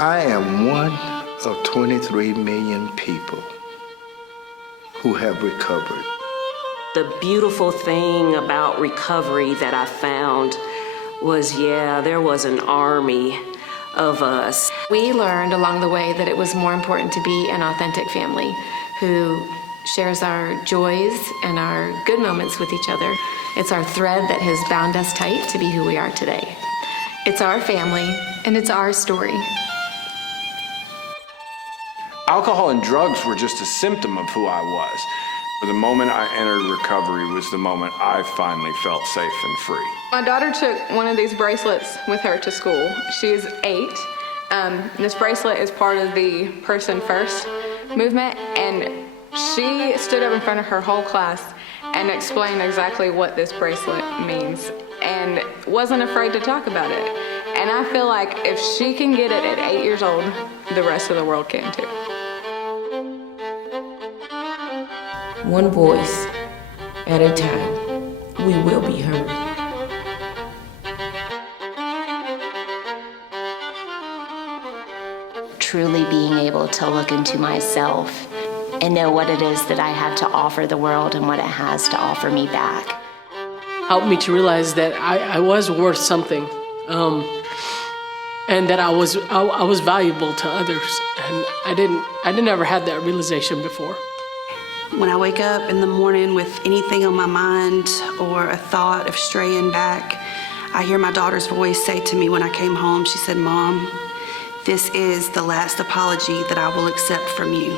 I am one of 23 million people who have recovered. The beautiful thing about recovery that I found was, there was an army of us. We learned along the way that it was more important to be an authentic family who shares our joys and our good moments with each other. It's our thread that has bound us tight to be who we are today. It's our family, and it's our story. Alcohol and drugs were just a symptom of who I was. The moment I entered recovery was the moment I finally felt safe and free. My daughter took one of these bracelets with her to school. She's 8. This bracelet is part of the Person First movement, and she stood up in front of her whole class and explained exactly what this bracelet means and wasn't afraid to talk about it. And I feel like if she can get it at 8 years old, the rest of the world can too. One voice at a time, we will be heard. Truly being able to look into myself and know what it is that I have to offer the world and what it has to offer me back. Helped me to realize that I was worth something, and that I was valuable to others, and I didn't ever have that realization before. When I wake up in the morning with anything on my mind or a thought of straying back, I hear my daughter's voice say to me when I came home, she said, "Mom, this is the last apology that I will accept from you."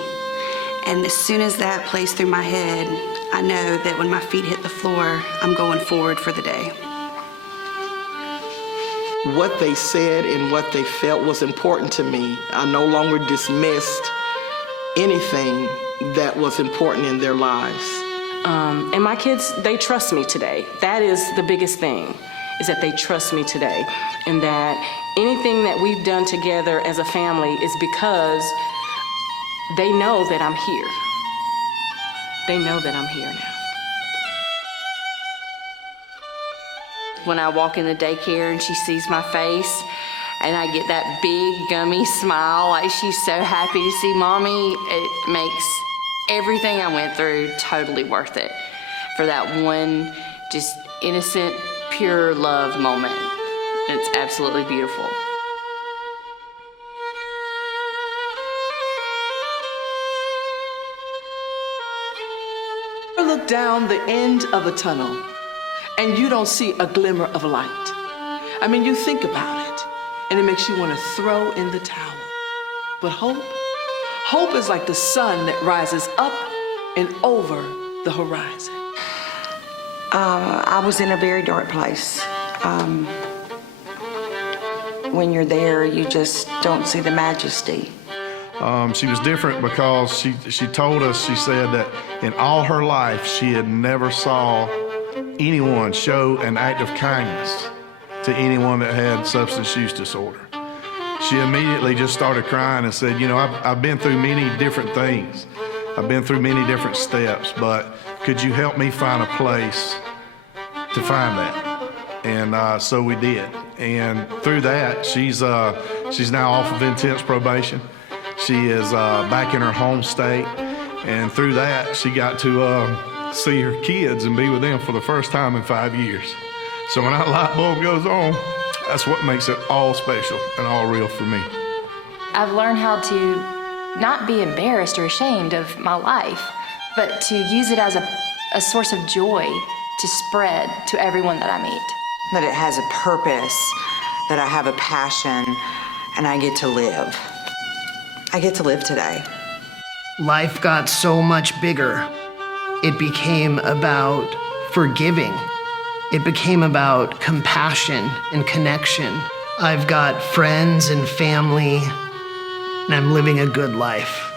And as soon as that plays through my head, I know that when my feet hit the floor, I'm going forward for the day. What they said and what they felt was important to me. I no longer dismissed anything that was important in their lives. And my kids, they trust me today. That is the biggest thing, is that they trust me today. And that anything that we've done together as a family is because they know that I'm here. They know that I'm here now. When I walk in the daycare and she sees my face and I get that big gummy smile, like she's so happy to see Mommy, it makes everything I went through totally worth it for that one just innocent, pure love moment. It's absolutely beautiful. Look down the end of a tunnel and you don't see a glimmer of light. I mean, you think about it and it makes you want to throw in the towel. But hope is like the sun that rises up and over the horizon. I was in a very dark place. When you're there, you just don't see the majesty. She was different because she told us, she said that in all her life, she had never saw anyone show an act of kindness to anyone that had substance use disorder. She immediately just started crying and said, I've been through many different things. I've been through many different steps, but could you help me find a place to find that? And so we did. And through that, she's now off of intense probation. She is back in her home state, and through that, she got to see her kids and be with them for the first time in 5 years. So when that light bulb goes on, that's what makes it all special and all real for me. I've learned how to not be embarrassed or ashamed of my life, but to use it as a source of joy to spread to everyone that I meet. That it has a purpose, that I have a passion, and I get to live. I get to live today. Life got so much bigger. It became about forgiving. It became about compassion and connection. I've got friends and family, and I'm living a good life.